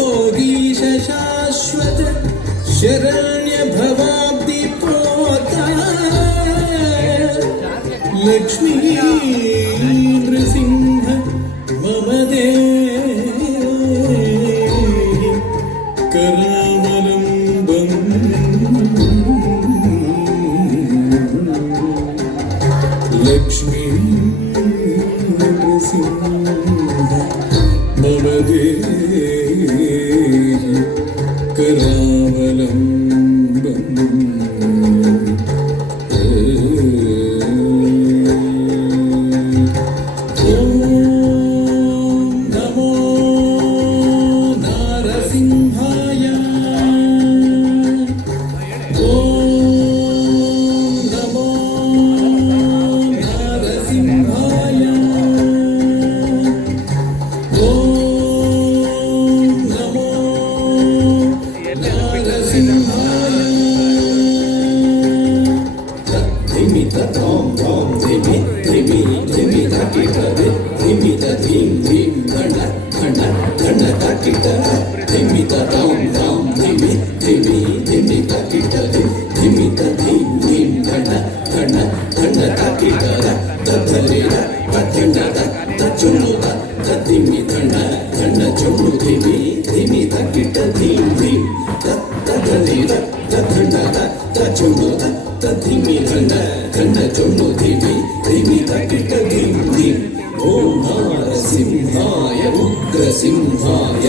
योगीश शाश्वत शरण्य भवाब्दि प्रोता लक्ष्मी नृसिंह मम देहि करावलम्बम् लक्ष्मी नृसिंह मम देहि करावलम्बम् सिंहाय उग्रसिंहाय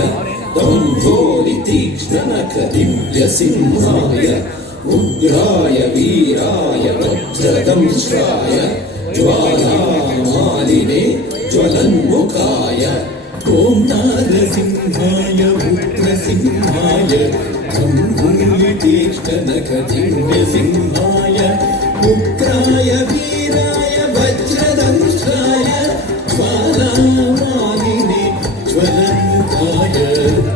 दम्भोलितीक्ष्णनखदिव्यसिंहाय उग्राय वीराय वज्रदंष्ट्राय ज्वालामालिने ज्वलन्मुखाय ॐ नारसिंहाय उग्रसिंहाय दम्भोलितीक्ष्णनखदिव्यसिंहाय उग्राय वीराय वज्रदंष्ट्राय ज्वालामालिने ज्वलन्मुखाय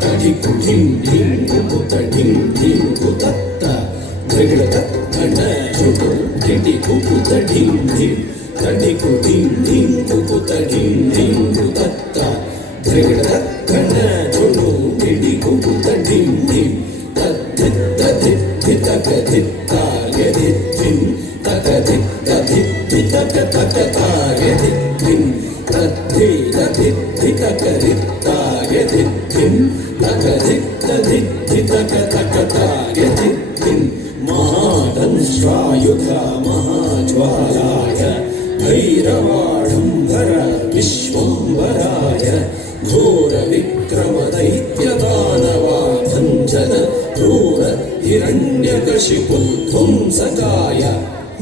तडिकु धिं धिं कुत धिं धिं कुतत्त धृगत धन चुटु धिटिकु कुत धिं धिं तडिकु धिं धिं कुत धिं धिं कुतत्त धृगत धन चुटु धिटिकु कुत धिं धिं तद्धित तद्धित धितक धित्ताय धित्तिं ततधित तद्धित धितक ततताय धित्तिं तद्धि तद्धित धितक धित्ताय धित्तिं ततधित तद्धित धितक ततताय धित्तिं महादंष्ट्रायुध महाज्वालाय भैरवाढम्बर विश्वम्भराय घोरविक्रमदैत्यदानवाभञ्जन क्रूर हिरण्यकशिपुध्वंसकाय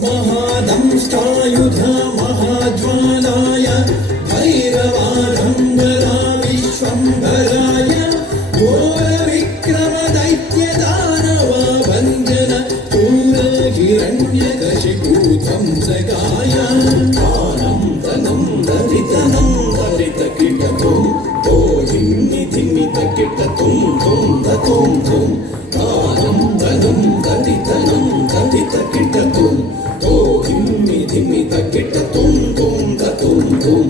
महादंष्ट्रायुध महाज्वालाय भैरवाढम्बरा विश्वम्भराय घोरविक्रमदैत्यदानवाभञ्जन क्रूर हिरण्यकशिपुध्वंसकाय दानं धनं दरितनं दरितकीटतुं ओ धिम्मि धिम्मि तकिटतुं तुं दतुं तुं दानं धनं दरितनं दरितकीटतुं ओ धिम्मि धिम्मि तकिटतुं तुं दतुं तुं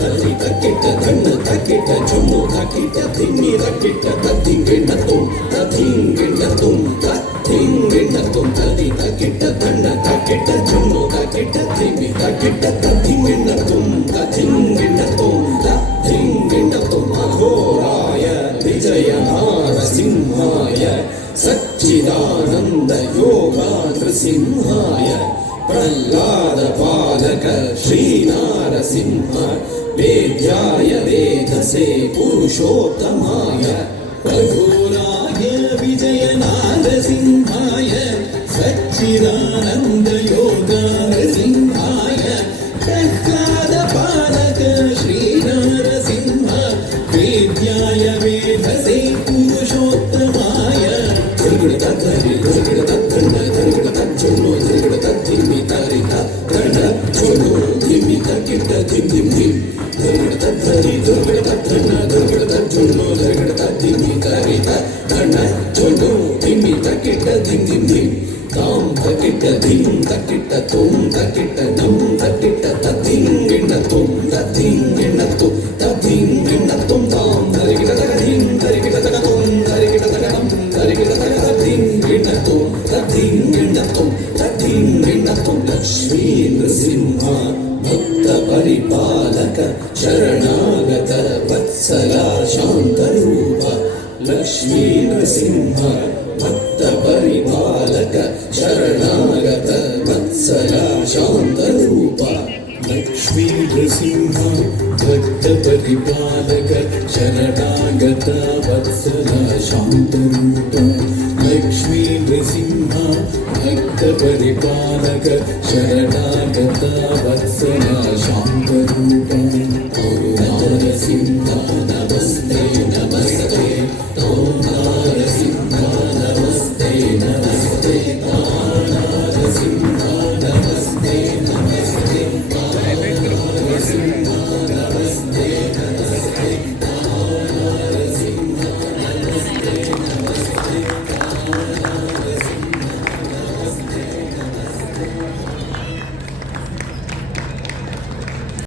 दरितकिट धन तकिट जुम्मु तकिट धिम्मि तकिट तद्धिङ्गिणतुं तद्धिङ्गिणतुं तद्धिङ्गिणतुं दरितकिट धन तकिट जुम्मु तकिट धिम्मि तकिट तद्धिङ्गिणतुं तद्धिङ्गिणतुं तद्धिङ्गिणतुं अघोराय विजयनारसिंहाय सच्चिदानन्द योगानृसिंहाय प्रह्लादपालक श्रीनारसिंह वेद्याय वेधसे पुरुषोत्तमाय अघोराय विजयनारसिंहाय सच्चिदानन्द योगानृसिंहाय प्रह्लादपालक श्रीनारसिंह वेद्याय वेधसे पुरुषोत्तमाय tum लक्ष्मी नृसिंह भक्त परिपालक शरणागत वत्सल शान्तरूप लक्ष्मी नृसिंह भक्त परिपालक शरणागत वत्सल शान्तरूप लक्ष्मी नृसिंह भक्त परिपालक शरणागत वत्सल शान्तरूप नरसिंह नमस्ते नमस्ते